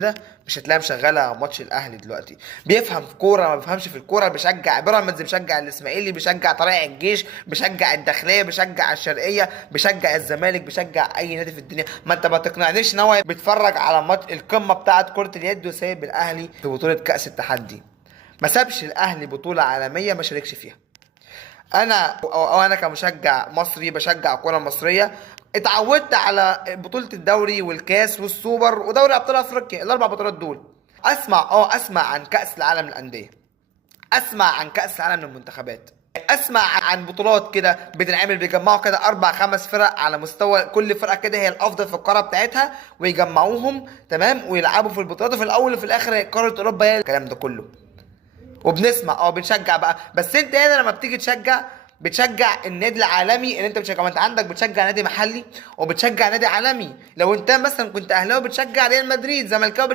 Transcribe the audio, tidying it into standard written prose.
ده مش هتلاقيها مشغله ماتش الاهلي دلوقتي. بيفهم في كوره ما بيفهمش في الكوره، بيشجع بيراميدز، بيشجع الاسماعيلي، بيشجع طلائع الجيش، بيشجع الداخليه، بيشجع الشرقيه، بيشجع الزمالك، بيشجع اي نادي في الدنيا. ما انت ما تقنعنيش ان هو بيتفرج على ماتش القمه بتاعه كره اليد وسايب الاهلي في بطوله كاس التحدي. ما سابش الاهلي بطوله عالميه ما شاركش فيها. انا أو انا كمشجع مصري بشجع الكره المصريه، اتعودت على بطوله الدوري والكاس والسوبر ودوري ابطال افريقيا، الاربع بطولات دول. اسمع عن كاس العالم للانديه، اسمع عن كاس العالم للمنتخبات، اسمع عن بطولات كده بتنعمل، بيجمعوا كده اربع خمس فرق على مستوى كل فرقه كده هي الافضل في القاره بتاعتها، ويجمعوهم تمام ويلعبوا في البطولات، وفي الاول وفي الاخر قاره اوروبا هي الكلام ده كله. وبنسمع بنشجع بقى. بس انت هنا لما بتيجي تشجع بتشجع النادي العالمي اللي انت بتشجعه. ما انت عندك بتشجع نادي محلي وبتشجع نادي عالمي. لو انت مثلا كنت اهلاوي بتشجع ريال مدريد، زملكاوي